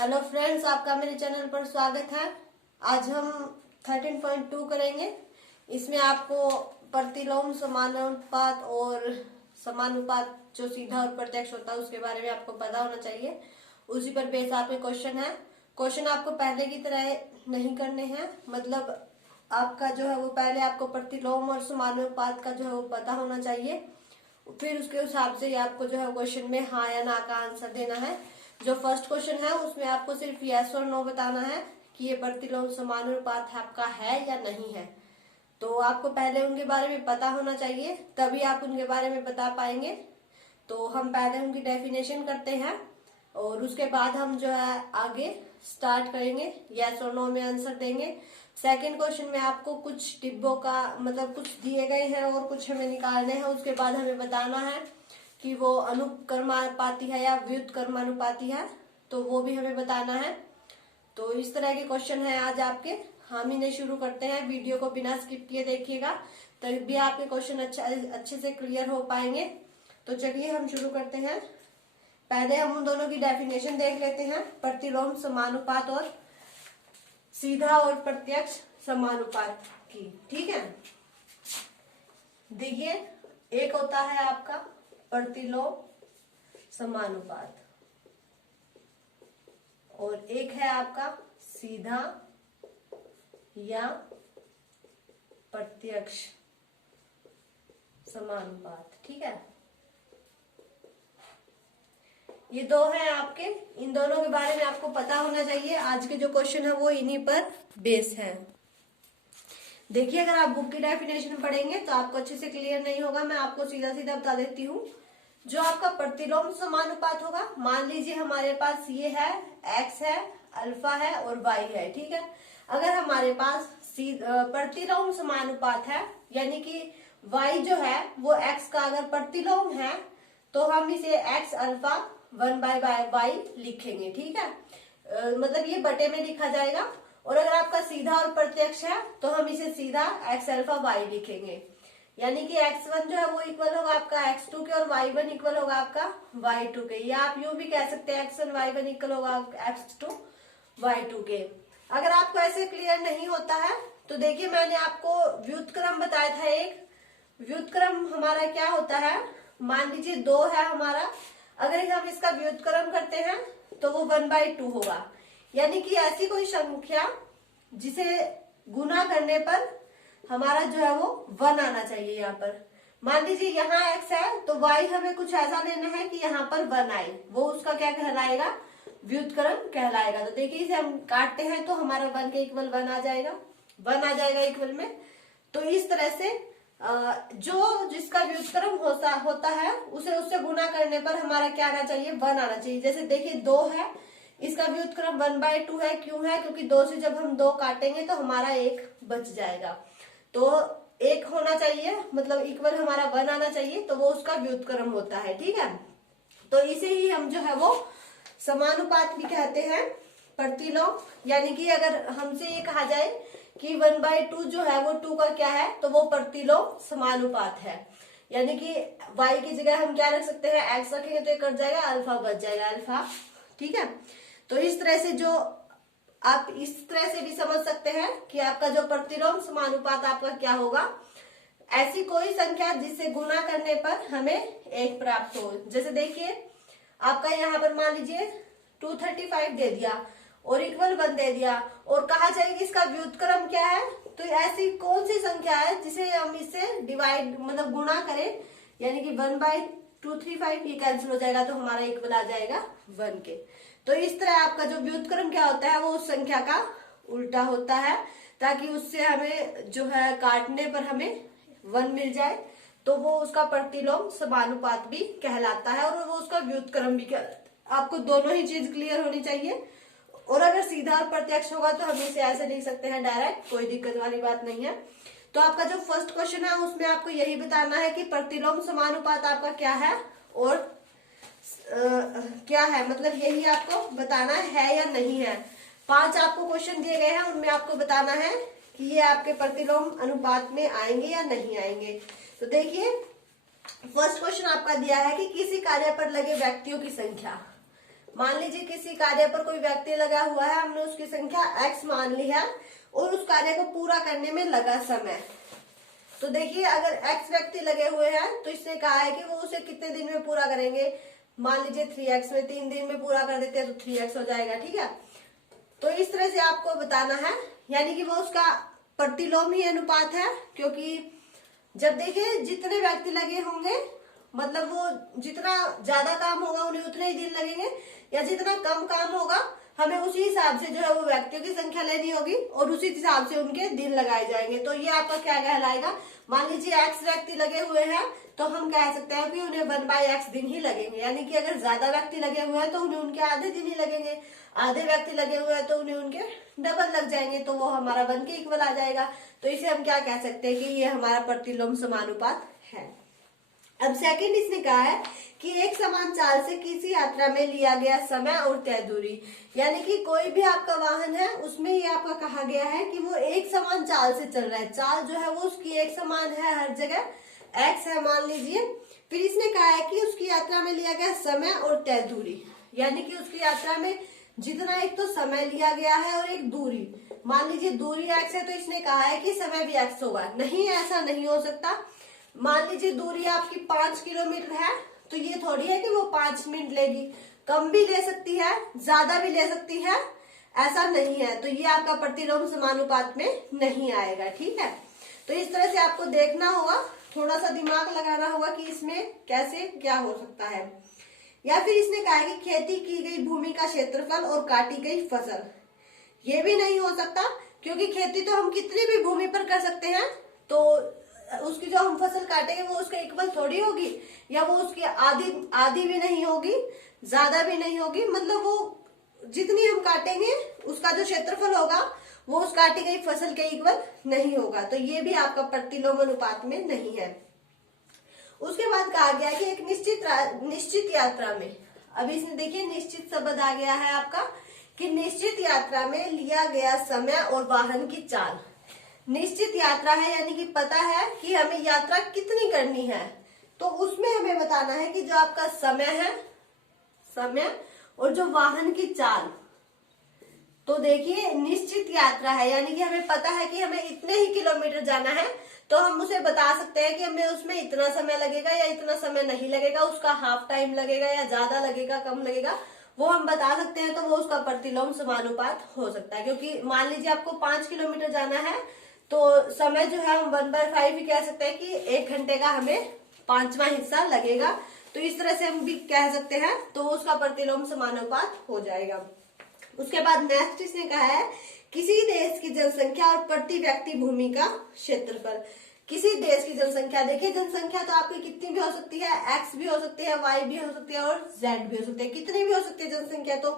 Hello friends, आपका मेरे channel पर स्वागत है। आज हम 13.2 करेंगे। इसमें आपको प्रतिलोम, समानुपात और समानुपात जो सीधा और प्रत्यक्ष होता है उसके बारे में आपको पता होना चाहिए। उसी पर बेस आपके क्वेश्चन है। क्वेश्चन आपको पहले की तरह नहीं करने हैं, मतलब आपका जो है वो पहले आपको प्रतिलोम और समानुपात का जो है वो पता होना चाहिए। फिर उसके हिसाब से आपको जो है क्वेश्चन में हाँ या ना का आंसर देना है। जो फर्स्ट क्वेश्चन है उसमें आपको सिर्फ यस और नो बताना है कि ये प्रतिलोम समानुपात आपका है या नहीं है। तो आपको पहले उनके बारे में पता होना चाहिए, तभी आप उनके बारे में बता पाएंगे। तो हम पहले उनकी डेफिनेशन करते हैं और उसके बाद हम जो है आगे स्टार्ट करेंगे, यस और नो में आंसर देंगे। सेकंड क्वेश्चन में आपको कुछ डिब्बों का मतलब कुछ दिए गए हैं और कुछ हमें निकालने हैं। उसके बाद हमें बताना है कि वो अनुक्रमानुपाती है या व्युत्क्रमानुपाती है, तो वो भी हमें बताना है। तो इस तरह के क्वेश्चन है आज आपके। हम इन्हें शुरू करते हैं। वीडियो को बिना स्किप किए देखिएगा, तभी आपके क्वेश्चन अच्छे से क्लियर हो पाएंगे। तो चलिए हम शुरू करते हैं। पहले हम उन दोनों की डेफिनेशन देख लेते हैं, प्रतिलोम समानुपात और सीधा और प्रत्यक्ष समानुपात की। ठीक है, देखिए एक होता है आपका प्रतिलोम समानुपात और एक है आपका सीधा या प्रत्यक्ष समानुपात। ठीक है, ये दो हैं आपके। इन दोनों के बारे में आपको पता होना चाहिए। आज के जो क्वेश्चन है वो इन्हीं पर बेस है। देखिए, अगर आप बुक की डेफिनेशन पढ़ेंगे तो आपको अच्छे से क्लियर नहीं होगा। मैं आपको सीधा सीधा बता देती हूँ। जो आपका प्रतिलोम समानुपात होगा, मान लीजिए हमारे पास ये है, एक्स है, अल्फा है और वाई है। ठीक है, अगर हमारे पास प्रतिलोम समानुपात है, यानी कि वाई जो है वो एक्स का अगर प्रतिलोम है, तो हम इसे एक्स अल्फा 1/y लिखेंगे। ठीक है, मतलब ये बटे में लिखा जाएगा। और अगर आपका सीधा और प्रत्यक्ष है तो हम इसे सीधा एक्स अल्फा वाई लिखेंगे, यानी कि x1 जो है वो इक्वल होगा आपका x2 के और y1 इक्वल होगा आपका y2 के। या आप यूं भी कह सकते हैं x1 y1 इक्वल होगा x2 y2 के। अगर आपको ऐसे क्लियर नहीं होता है तो देखिए, मैंने आपको व्युत्क्रम बताया था। एक व्युत्क्रम हमारा क्या होता है, मान लीजिए 2 है हमारा, अगर हम इसका व्युत्क्रम करते हैं तो वो 1/2 होगा। यानी कि ऐसी कोई संख्या जिसे गुना करने पर हमारा जो है वो 1 आना चाहिए। यहाँ पर मान लीजिए यहाँ x है तो y हमें कुछ ऐसा लेना है कि यहाँ पर 1 आए, वो उसका क्या कहलाएगा, व्युत्क्रम कहलाएगा। तो देखिए, इसे हम काटते हैं तो हमारा 1 के इक्वल 1 आ जाएगा, 1 आ जाएगा इक्वल में। तो इस तरह से जो जिसका व्युत्क्रम होता है उसे उससे गुना करने पर हमारा क्या आना चाहिए, 1 आना चाहिए। जैसे देखिए 2 है, इसका व्युत्क्रम 1/2 है। क्यों है, क्योंकि 2 से जब हम 2 काटेंगे तो हमारा 1 बच जाएगा। तो 1 होना चाहिए, मतलब इक्वल हमारा 1 आना चाहिए, तो वो उसका व्युत्क्रम होता है। ठीक है, तो इसे ही हम जो है वो समानुपात भी कहते हैं, प्रतिलोम। यानी कि अगर हमसे ये कहा जाए कि 1/2 जो है वो 2 का क्या है, तो वो प्रतिलोम समानुपात है। यानी कि y की जगह हम क्या रख सकते हैं, x रखेंगे तो ये कट जाएगा, अल्फा बच जाएगा, अल्फा। ठीक है, तो इस तरह से जो आप इस तरह से भी समझ सकते हैं कि आपका जो प्रतिलोम समानुपात आपका क्या होगा, ऐसी कोई संख्या जिससे गुना करने पर हमें 1 प्राप्त हो। जैसे देखिए, आपका यहाँ पर मान लीजिए 235 दे दिया और इक्वल 1 दे दिया और कहा जाए कि इसका व्युत्क्रम क्या है, तो ऐसी कौन सी संख्या है जिसे हम इससे डिवाइड मतलब गुणा करें, यानी कि 1/235 ये कैंसिल हो जाएगा तो हमारा इक्वल आ जाएगा 1 के। तो इस तरह आपका जो व्युत्क्रम क्या होता है वो उस संख्या का उल्टा होता है, ताकि उससे हमें जो है काटने पर हमें 1 मिल जाए, तो वो उसका प्रतिलोम समानुपात भी कहलाता है और वो उसका व्युत्क्रम भी कहलाता है। आपको दोनों ही चीज क्लियर होनी चाहिए। और अगर सीधा और प्रत्यक्ष होगा तो हम इसे ऐसे लिख सकते हैं डायरेक्ट, कोई दिक्कत वाली बात नहीं है। तो आपका जो फर्स्ट क्वेश्चन है उसमें आपको यही बताना है कि प्रतिलोम समानुपात आपका क्या है और क्या है, मतलब यही आपको बताना है या नहीं है। 5 आपको क्वेश्चन दिए गए हैं, उनमें आपको बताना है कि ये आपके प्रतिलोम अनुपात में आएंगे या नहीं आएंगे। तो देखिए, फर्स्ट क्वेश्चन आपका दिया है कि किसी कार्य पर लगे व्यक्तियों की संख्या। मान लीजिए किसी कार्य पर कोई व्यक्ति लगा हुआ है, हमने उसकी संख्या x मान ली है और उस कार्य को पूरा करने में लगा समय। तो देखिए अगर x व्यक्ति लगे हुए हैं तो इसने कहा है कि वो उसे कितने दिन में पूरा करेंगे। मान लीजिए 3x में 3 दिन में पूरा कर देते हैं तो 3x हो जाएगा, ठीक है। तो इस तरह से आपको बताना है, यानी कि वो उसका प्रतिलोमी अनुपात है, क्योंकि जब देखिए जितने व्यक्ति लगे होंगे मतलब वो जितना ज्यादा काम होगा उन्हें उतने ही दिन लगेंगे, या जितना कम काम होगा हमें उसी हिसाब से जो है वो व्यक्तियों की संख्या लेनी होगी और उसी हिसाब से उनके दिन लगाए जाएंगे। तो ये आपका क्या कहलाएगा, मान लीजिए x व्यक्ति लगे हुए हैं तो हम कह सकते हैं कि उन्हें 1/x दिन ही लगेंगे, यानी कि अगर ज्यादा व्यक्ति लगे हुए हैं तो उन्हें उनके आधे दिन ही लगेंगे, आधे व्यक्ति लगे हुए हैं तो उन्हें उनके डबल लग जाएंगे, तो वो हमारा 1 के इक्वल आ जाएगा। तो इसे हम क्या कह सकते हैं कि ये हमारा प्रतिलोम समानुपात है। अब सेकंड इसने कहा है कि एक समान चाल से किसी यात्रा में लिया गया समय और तय दूरी, यानी कि कोई भी आपका वाहन है उसमें ये आपका कहा गया है कि वो एक समान चाल से चल रहा है, चाल जो है वो उसकी एक समान है, हर जगह x है मान लीजिए। फिर इसने कहा है कि उसकी यात्रा में लिया गया समय और तय दूरी, यानी कि उसकी यात्रा में जितना एक तो समय लिया गया है और एक दूरी, मान लीजिए दूरी x है तो इसने कहा है कि समय भी x होगा। नहीं, ऐसा नहीं हो सकता। मान लीजिए दूरी आपकी 5 किलोमीटर है तो ये थोड़ी है कि वो 5 मिनट लेगी, कम भी ले सकती है, ज्यादा भी ले सकती है, ऐसा नहीं है। तो ये आपका प्रतिलोम समानुपात में नहीं आएगा, ठीक है। तो इस तरह से आपको देखना होगा, थोड़ा सा दिमाग लगाना होगा कि इसमें कैसे क्या हो सकता है। या फिर इसने कहा है कि खेती की गई भूमि का क्षेत्रफल और काटी गई फसल, ये भी नहीं हो सकता, क्योंकि खेती तो हम कितनी भी भूमि पर कर सकते हैं, तो उसकी जो हम फसल काटेंगे वो उसका इक्वल थोड़ी होगी, या वो उसकी आधी आधी भी नहीं होगी, ज्यादा भी नहीं होगी, मतलब वो जितनी हम काटेंगे उसका जो क्षेत्रफल होगा वो उस काटी गई फसल के इक्वल नहीं होगा। तो ये भी आपका प्रतिलोम अनुपात में नहीं है। उसके बाद कहा गया कि एक निश्चित यात्रा में, अभी इसने देखिए निश्चित शब्द आ गया है आपका, कि निश्चित यात्रा में लिया गया समय और वाहन की चाल। निश्चित यात्रा है यानी कि पता है कि हमें यात्रा कितनी करनी है, तो उसमें हमें बताना है कि जो आपका समय है, समय और जो वाहन की चाल। तो देखिए निश्चित यात्रा है यानी कि हमें पता है कि हमें इतने ही किलोमीटर जाना है, तो हम उसे बता सकते हैं कि हमें उसमें इतना समय लगेगा या इतना समय नहीं लगेगा, उसका हाफ टाइम लगेगा या ज्यादा लगेगा कम लगेगा, वो हम बता सकते हैं। तो वो उसका प्रतिलोम समानुपात हो सकता है, क्योंकि मान लीजिए आपको 5 किलोमीटर जाना है तो समय जो है हम 1/5 ही कह सकते हैं कि 1 घंटे का हमें 5वां हिस्सा लगेगा। तो इस तरह से हम भी कह सकते हैं, तो उसका प्रतिलोम समानुपात हो जाएगा। उसके बाद नेक्स्ट इसने कहा है किसी देश की जनसंख्या और प्रति व्यक्ति भूमि का क्षेत्रफल। किसी देश की जनसंख्या, देखिए जनसंख्या तो आपकी कितनी भी हो सकती है, x भी हो सकती है, y भी हो सकती है और z भी हो सकती है, कितनी भी हो सकती है जनसंख्या। तो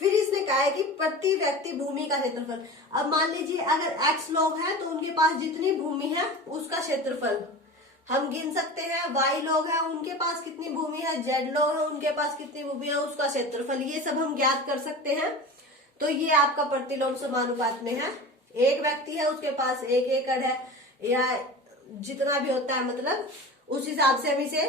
फिर इसने कहा है कि प्रति व्यक्ति भूमि का क्षेत्रफल। अब मान लीजिए अगर x लोग हैं तो उनके पास जितनी भूमि है उसका क्षेत्रफल हम गिन सकते हैं, y लोग हैं उनके पास कितनी भूमि है, z लोग हैं उनके पास कितनी भूमि है उसका क्षेत्रफल, ये सब हम ज्ञात कर सकते हैं। तो ये आपका प्रतिलोम समानुपात में है। एक व्यक्ति है उसके पास 1 एकड़ है या जितना भी होता है, मतलब उस हिसाब से हम इसे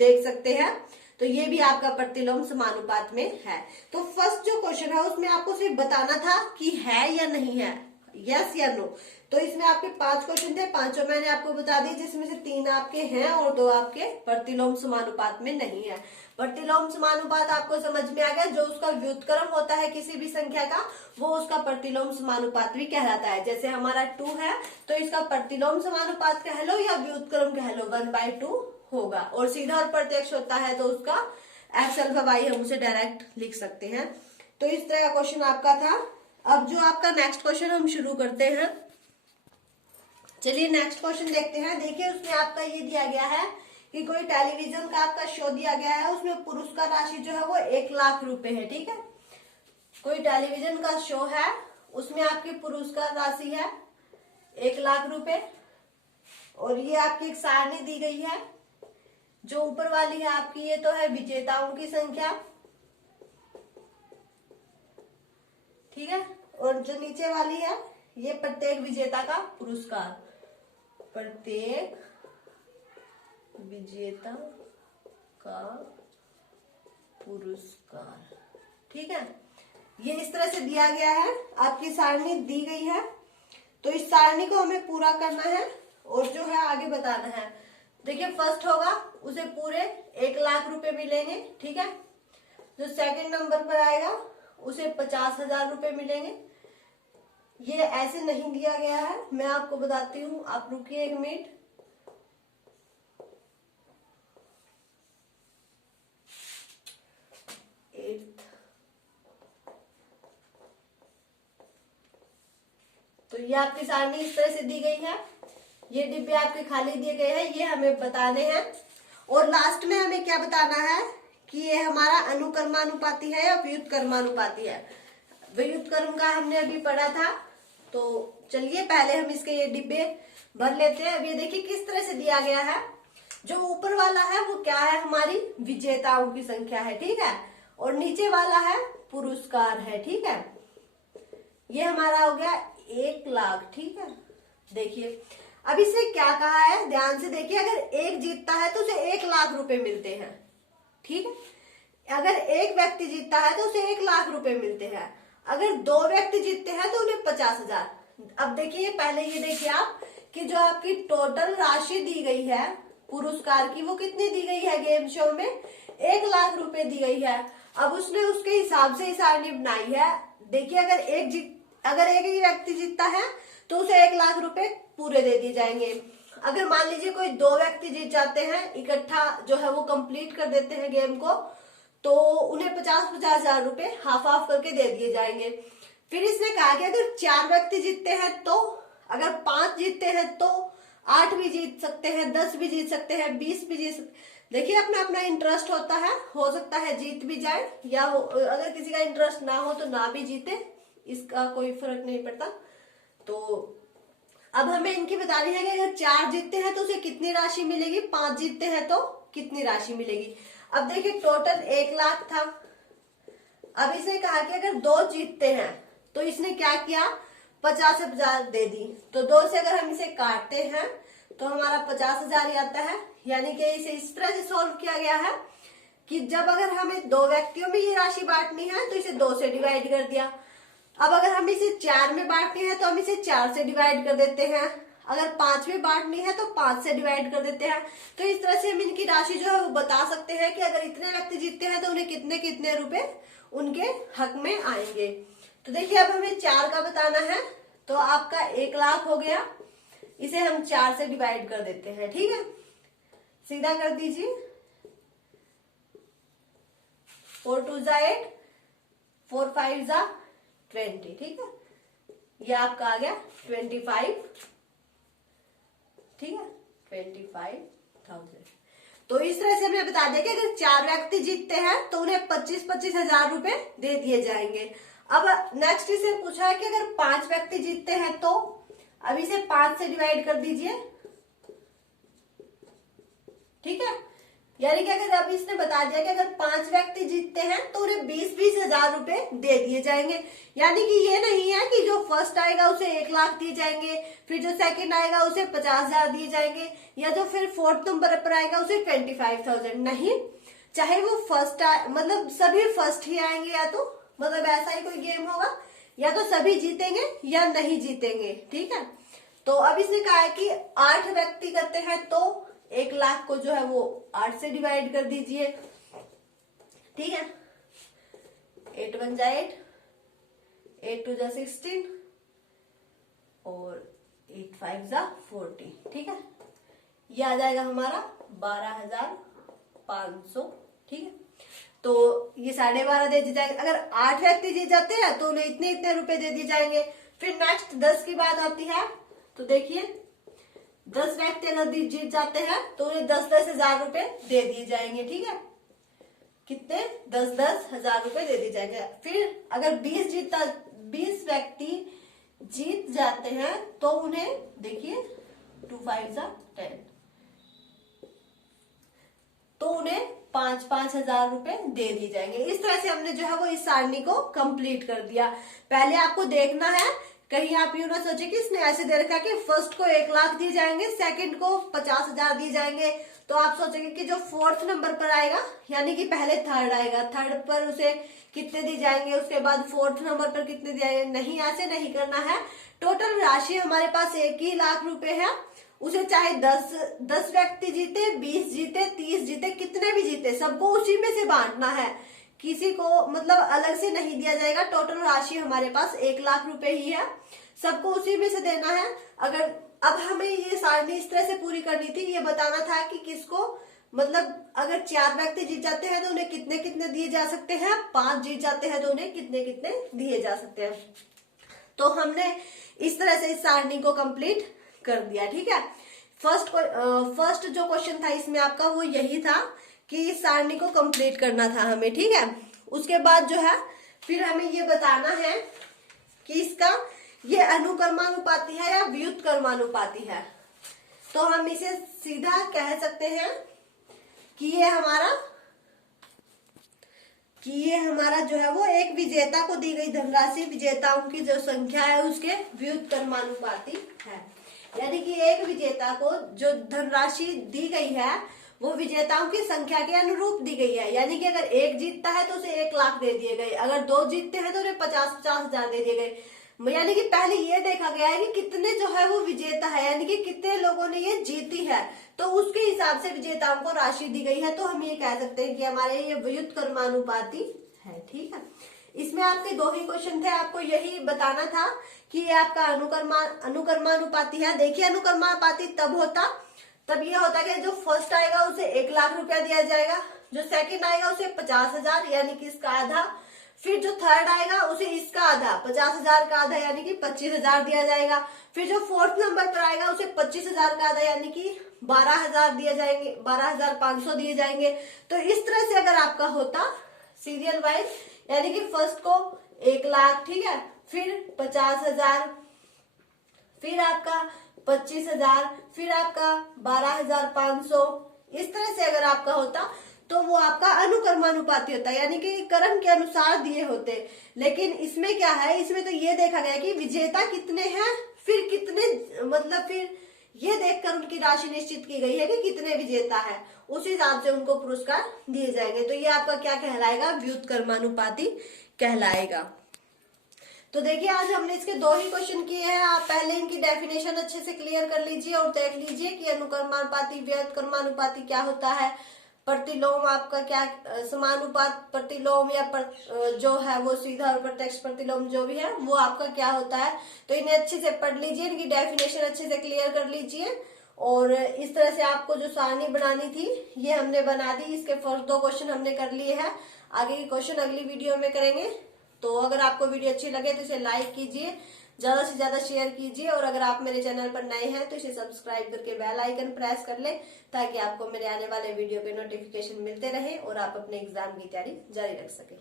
देख सकते हैं। तो ये भी आपका प्रतिलोम समानुपात में है। तो फर्स्ट जो क्वेश्चन है उसमें आपको सिर्फ बताना था कि है या नहीं है, यस या नो। तो इसमें आपके 5 क्वेश्चन थे, पांचों मैंने आपको बता दी, जिसमें से 3 आपके हैं और 2 आपके प्रतिलोम समानुपात में नहीं है। प्रतिलोम समानुपात आपको समझ में आ गया, जो उसका व्युत्क्रम होता है किसी भी संख्या का वो उसका प्रतिलोम समानुपात भी कहलाता है। जैसे हमारा 2 है तो इसका प्रतिलोम समानुपात कह लो या व्युत्क्रम कह लो, 1/2 होगा। और सीधा और प्रत्यक्ष होता है तो उसका x अल्फा y हम उसे डायरेक्ट लिख सकते हैं। तो इस तरह का क्वेश्चन आपका था। अब जो आपका नेक्स्ट क्वेश्चन हम शुरू करते हैं, चलिए नेक्स्ट क्वेश्चन देखते हैं। देखिए उसमें आपका ये दिया गया है कि कोई टेलीविजन का आपका शो दिया गया है, उसमें पुरस्कार राशि जो है वो 1 लाख रुपए है, ठीक है। कोई टेलीविजन का शो है उसमें आपकी पुरस्कार राशि है 1 लाख रुपए, और ये आपकी एक सारणी दी गई है। जो ऊपर वाली है आपकी ये तो है विजेताओं की संख्या, ठीक है, और जो नीचे वाली है ये प्रत्येक विजेता का पुरस्कार, प्रत्येक विजेता का पुरस्कार। ठीक है, ये इस तरह से दिया गया है, आपकी सारणी दी गई है। तो इस सारणी को हमें पूरा करना है और जो है आगे बताना है। देखिए फर्स्ट होगा उसे पूरे 1,00,000 रुपए मिलेंगे, ठीक है। जो सेकंड नंबर पर आएगा उसे 50,000 रुपए मिलेंगे। ये ऐसे नहीं दिया गया है, मैं आपको बताती हूँ, आप रुकिए 1 मिनट। तो ये आपकी सारणी इस तरह से दी गई है, ये डिब्बे आपके खाली दिए गए हैं, ये हमें बताने हैं। और लास्ट में हमें क्या बताना है कि ये हमारा अनुक्रमानुपाती है या व्युत्क्रमानुपाती है। व्युत्क्रम का हमने अभी पढ़ा था, तो चलिए पहले हम इसके ये डिब्बे भर लेते हैं। अब ये देखिए किस तरह से दिया गया है। जो ऊपर वाला है वो क्या है, हमारी विजेताओं की संख्या है, ठीक है, और नीचे वाला है पुरस्कार है, ठीक है। ये हमारा हो गया 1,00,000, ठीक है। देखिए अब इसने क्या कहा है, ध्यान से देखिए, अगर एक जीतता है तो उसे 1,00,000 रुपए मिलते हैं, ठीक है। अगर एक व्यक्ति जीतता है तो उसे 1,00,000 रुपए मिलते हैं। अगर 2 व्यक्ति जीतते हैं तो उन्हें 50,000। अब देखिए पहले ये देखिए आप कि जो आपकी टोटल राशि दी गई है पुरस्कार की, वो कितनी दी गई है गेम शो में, 1,00,000 रुपए दी गई है। अब उसने उसके हिसाब से सारणी बनाई है। देखिए अगर एक ही व्यक्ति जीतता है तो उसे 1,00,000 रुपए पूरे दे दिए जाएंगे। अगर मान लीजिए कोई 2 व्यक्ति जीत जाते हैं, इकट्ठा जो है वो कंप्लीट कर देते हैं गेम को, तो उन्हें 50,000 रुपए हाफ हाफ करके दे दिए जाएंगे। फिर इसने कहा कि अगर 4 व्यक्ति जीतते हैं तो, अगर 5 जीतते हैं तो 8 भी जीत सकते हैं, 10 भी जीत सकते हैं, 20 भी जीत सकते। देखिए अपना अपना इंटरेस्ट होता है, हो सकता है जीत भी जाए या अगर किसी का इंटरेस्ट ना हो तो ना भी जीते, इसका कोई फर्क नहीं पड़ता। तो अब हमें इनकी बतानी है कि अगर 4 जीतते हैं तो उसे कितनी राशि मिलेगी, 5 जीतते हैं तो कितनी राशि मिलेगी। अब देखिए टोटल 1,00,000 था। अब इसने कहा कि अगर 2 जीतते हैं तो इसने क्या किया, 50,000 दे दी। तो 2 से अगर हम इसे काटते हैं तो हमारा 50,000 ही आता है। यानी कि इसे इस तरह से सॉल्व किया गया है कि जब अगर हमें 2 व्यक्तियों में ये राशि बांटनी है तो इसे 2 से डिवाइड कर दिया। अब अगर हम इसे 4 में बांटनी है तो हम इसे 4 से डिवाइड कर देते हैं। अगर 5 में बांटनी है तो 5 से डिवाइड कर देते हैं। तो इस तरह से हम इनकी राशि जो है वो बता सकते हैं कि अगर इतने व्यक्ति जीतते हैं तो उन्हें कितने कितने रुपए उनके हक में आएंगे। तो देखिए अब हमें 4 का बताना है, तो आपका 1,00,000 हो गया, इसे हम 4 से डिवाइड कर देते हैं, ठीक है। सीधा कर दीजिए, 4 2 जा 8, 4 5 जा 20, ठीक है। ये आपका आ गया 25, ठीक है, 25,000। तो इस तरह से हमें बता दें कि अगर 4 व्यक्ति जीतते हैं तो उन्हें 25-25 हजार रुपए दे दिए जाएंगे। अब नेक्स्ट इसे पूछा है कि अगर 5 व्यक्ति जीतते हैं तो, अब इसे 5 से डिवाइड कर दीजिए, ठीक है। यानी कि अगर अब इसने बता दिया कि अगर 5 व्यक्ति जीतते हैं तो उन्हें 20-20 हजार रुपए दे दिए जाएंगे। यानी कि ये नहीं है कि जो फर्स्ट आएगा उसे 1,00,000 दिए जाएंगे, फिर जो सेकंड आएगा उसे 50,000 दिए जाएंगे, या जो फिर 4th नंबर पर आएगा उसे 25,000। नहीं, चाहे वो फर्स्ट मतलब सभी फर्स्ट ही आएंगे, या तो मतलब ऐसा ही कोई गेम होगा, या तो सभी जीतेंगे या नहीं जीतेंगे, ठीक है। तो अब इसने कहा है कि 8 व्यक्ति करते हैं तो 1,00,000 को जो है वो 8 से डिवाइड कर दीजिए, ठीक है। 8 1 जा 8, 8 2 जा 16 और 8 5 जा 40, ठीक है। ये आ जाएगा हमारा 12,500, ठीक है। तो ये 12.5 दे दी जाएंगे। अगर 8 व्यक्ति जीत जाते हैं तो उन्हें इतने इतने रुपए दे दिए जाएंगे। फिर नेक्स्ट 10 की बात आती है, तो देखिए 10 व्यक्ति अगर जीत जाते हैं तो उन्हें 10-10 हजार रुपए दे दिए जाएंगे, ठीक है। कितने, 10-10 हजार रुपए दे दिए जाएंगे। फिर अगर 20 व्यक्ति जीत जाते हैं तो उन्हें देखिए 2 5 जा 10, तो उन्हें 5-5 हजार रुपए दे दिए जाएंगे। इस तरह से हमने जो है वो इस सारणी को कंप्लीट कर दिया। पहले आपको देखना है कहीं आप यूं ना सोचे कि इसने ऐसे दे रखा कि फर्स्ट को 1 लाख दिए जाएंगे, सेकंड को 50,000 दिए जाएंगे, तो आप सोचेंगे कि जो फोर्थ नंबर पर आएगा यानी कि पहले थर्ड आएगा, थर्ड पर उसे कितने दिए जाएंगे, उसके बाद फोर्थ नंबर पर कितने दिए जाएंगे। नहीं, ऐसे नहीं करना है। टोटल राशि हमारे पास 1 लाख रुपए है, उसे चाहे 10 व्यक्ति जीते, 20 जीते, 30 जीते, कितने भी जीते, सबको उसी में से बांटना है। किसी को मतलब अलग से नहीं दिया जाएगा। टोटल राशि हमारे पास 1 लाख रुपए ही है, सबको उसी में से देना है। अगर अब हमें ये सारणी इस तरह से पूरी करनी थी, ये बताना था कि किसको मतलब अगर 4 व्यक्ति जीत जाते हैं तो उन्हें कितने कितने दिए जा सकते हैं, 5 जीत जाते हैं तो उन्हें कितने कितने दिए जा सकते हैं। तो हमने इस तरह से इस सारणी को कंप्लीट कर दिया। ठीक है, फर्स्ट जो क्वेश्चन था इसमें आपका वो यही था कि इस सारणी को कंप्लीट करना था हमें। ठीक है, उसके बाद जो है फिर हमें ये बताना है कि इसका ये अनुक्रमानुपाती है या व्युत्क्रमानुपाती है। तो हम इसे सीधा कह सकते हैं कि ये हमारा जो है वो एक विजेता को दी गई धनराशि विजेताओं की जो संख्या है उसके व्युत्क्रमानुपाती है। यानी कि एक विजेता को जो धनराशि दी गई है वो विजेताओं की संख्या के अनुरूप दी गई है। यानी कि अगर 1 जीतता है तो उसे 1 लाख दे दिए गए, अगर 2 जीतते हैं तो उन्हें 50,000 दे दिए गए। यानी कि पहले ये देखा गया है कि कितने जो है वो विजेता है, यानी कि कितने लोगों ने ये जीती है, तो उसके हिसाब से विजेताओं को राशि दी गई है। तो हम ये कह सकते हैं कि हमारे ये व्युत्क्रमानुपाती है। ठीक है, इसमें आपके 2 ही क्वेश्चन थे, आपको यही बताना था कि ये आपका अनुक्रमानुपाती है। देखिए, अनुक्रमानुपाती तब ये होता है कि जो फर्स्ट आएगा उसे 1 लाख रुपया दिया जाएगा, जो सेकंड आएगा उसे 50,000 यानी कि इसका आधा, फिर जो थर्ड आएगा उसे इसका आधा 50,000 का आधा यानी कि 25,000 दिया जाएगा, फिर जो फोर्थ नंबर पर आएगा उसे 25,000 का आधा यानी कि 12,000 दिए जाएंगे, 12,500 दिए जाएंगे। तो इस तरह से अगर आपका होता सीरियल वाइज, यानी कि फर्स्ट को 1 लाख, ठीक है, फिर 50,000, फिर आपका 25,000, फिर आपका 12,500, इस तरह से अगर आपका होता तो वो आपका अनुक्रमानुपाती होता है, यानी कि क्रम के अनुसार दिए होते। लेकिन इसमें क्या है, इसमें तो ये देखा गया कि विजेता कितने हैं, फिर कितने मतलब फिर ये देखकर उनकी राशि निश्चित की गई है कि कितने विजेता है, उस हिसाब से उनको पुरस्कार दिए जाएंगे। तो ये आपका क्या कहलाएगा, व्युत्क्रमानुपाती कहलाएगा। तो देखिए, आज हमने इसके 2 ही क्वेश्चन किए हैं। आप पहले इनकी डेफिनेशन अच्छे से क्लियर कर लीजिए और देख लीजिए कि अनुक्रमानुपाती व्युत्क्रमानुपाती क्या होता है, प्रतिलोम आपका क्या, समानुपात प्रतिलोम या जो है वो सीधा और प्रत्यक्ष प्रतिलोम जो भी है वो आपका क्या होता है। तो इन्हें अच्छे से पढ़ लीजिए, इनकी डेफिनेशन अच्छे से क्लियर कर लीजिए। और इस तरह से आपको जो सारणी बनानी थी ये हमने बना दी। इसके फर्स्ट 2 क्वेश्चन हमने कर लिए हैं, आगे के क्वेश्चन अगली वीडियो में करेंगे। तो अगर आपको वीडियो अच्छी लगे तो इसे लाइक कीजिए, ज्यादा से ज्यादा शेयर कीजिए, और अगर आप मेरे चैनल पर नए हैं तो इसे सब्सक्राइब करके बेल आइकन प्रेस कर लें ताकि आपको मेरे आने वाले वीडियो के नोटिफिकेशन मिलते रहे और आप अपने एग्जाम की तैयारी जारी रख सकें।